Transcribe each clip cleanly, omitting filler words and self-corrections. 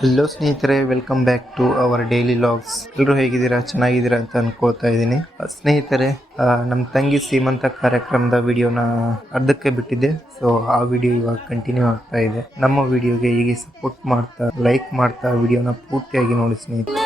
Hello ಸ್ನೇಹಿತರೆ, welcome back to our daily logs. ಎಲ್ಲರೂ ಹೇಗಿದ್ದೀರಾ? ಚೆನ್ನಾಗಿದ್ದೀರಾ ಅಂತ ಅನ್ಕೋತಾ ಇದ್ದೀನಿ. ಸ್ನೇಹಿತರೆ, ನಮ್ಮ ತಂಗಿ ಸೀಮಂತ ಕಾರ್ಯಕ್ರಮದ ವಿಡಿಯೋನ ಅರ್ಧಕ್ಕೆ ಬಿಟ್ಟಿದ್ದೆ. ಸೊ ಆ ವಿಡಿಯೋ ಇವಾಗ ಕಂಟಿನ್ಯೂ ಆಗ್ತಾ ಇದೆ. ನಮ್ಮ ವಿಡಿಯೋಗೆ ಹೀಗೆ ಸಪೋರ್ಟ್ ಮಾಡ್ತಾ, ಲೈಕ್ ಮಾಡ್ತಾ ವಿಡಿಯೋನ ಪೂರ್ತಿಯಾಗಿ ನೋಡಿ ಸ್ನೇಹಿತರೆ.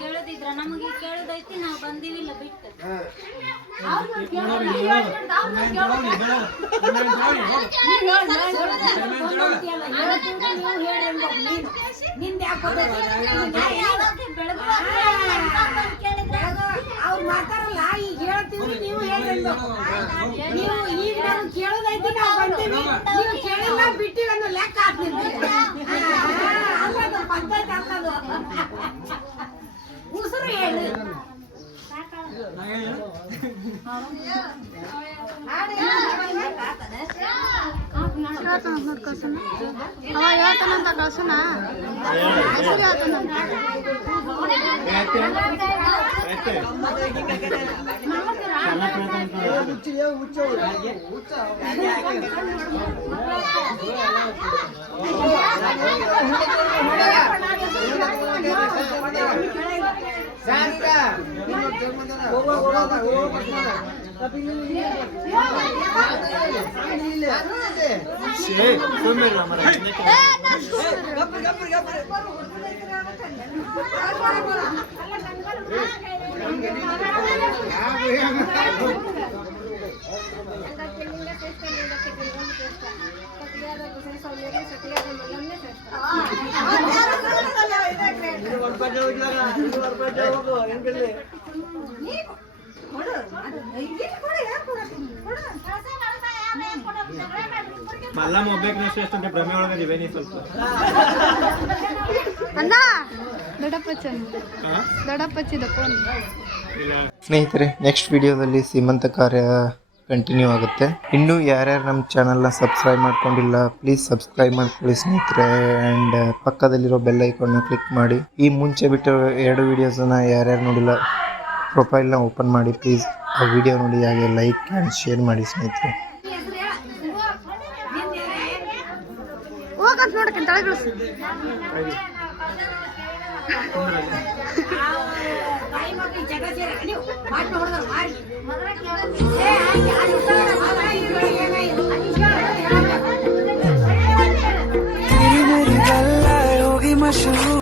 ಕೇಳದಿದ್ರ ನಮಗೆ ಕೇಳದೈತಿ, ನಾವು ಬಂದಿವಿಲ್ಲ ಬಿಟ್ಟು. ಅವ್ರು ಮಾತಾಡಲ್ಲ, ಈಗ ಹೇಳ್ತೀವಿ, ನೀವು ಹೇಳ್ಬೇಕು. ನೀವು ಈಗ ನಾವು ಕೇಳೋದೈತಿ, ನಾವು ಬಂದೀವಿ, ನೀವು ಕೇಳಿಲ್ಲ ಬಿಟ್ಟಿವಿ ಅನ್ನೋ ಲೆಕ್ಕ ಹಾಕ್ತೀವಿ. ಅಲ್ಲದು ಪದ್ಧತಿ ಅಲ್ಲದು. ಉಸಿರು ಹೇಳಿ ಕಳ್ಸೋಣ ಅವ ಹೇಳ್ತಾನಂತ ಕಳ್ಸೋಣ. ಮಲ್ಲಮ್ಮ ಒಬ್ಬೇಕನಷ್ಟು ಎಷ್ಟಂತೆ ಭ್ರಮೆ ಒಳಗದಿವೆ ನೀ ಸ್ವಲ್ಪ ಅಣ್ಣ ದೊಡ್ಡಪ್ಪಚ್ಚಿದ ಫೋನ್. ಸ್ನೇಹಿತರೆ, ನೆಕ್ಸ್ಟ್ ವಿಡಿಯೋದಲ್ಲಿ ಸೀಮಂತ ಕಾರ್ಯ ಕಂಟಿನ್ಯೂ ಆಗುತ್ತೆ. ಇನ್ನೂ ಯಾರ್ಯಾರು ನಮ್ಮ ಚಾನಲ್ನ ಸಬ್ಸ್ಕ್ರೈಬ್ ಮಾಡ್ಕೊಂಡಿಲ್ಲ, ಪ್ಲೀಸ್ ಸಬ್ಸ್ಕ್ರೈಬ್ ಮಾಡ್ಕೊಳ್ಳಿ ಸ್ನೇಹಿತರೆ. ಆ್ಯಂಡ್ ಪಕ್ಕದಲ್ಲಿರೋ ಬೆಲ್ ಐಕಾನ್ನ ಕ್ಲಿಕ್ ಮಾಡಿ. ಈ ಮುಂಚೆ ಬಿಟ್ಟು 2 ವಿಡಿಯೋಸನ್ನು ಯಾರ್ಯಾರು ನೋಡಿಲ್ಲ, ಪ್ರೊಫೈಲ್ನ ಓಪನ್ ಮಾಡಿ ಪ್ಲೀಸ್. ಆ ವಿಡಿಯೋ ನೋಡಿ, ಹಾಗೆ ಲೈಕ್ ಆ್ಯಂಡ್ ಶೇರ್ ಮಾಡಿ ಸ್ನೇಹಿತರೆ. ಹೋಗಂತ ನೋಡಕ್ಕೆ ತಳಗಿಳಿಸು.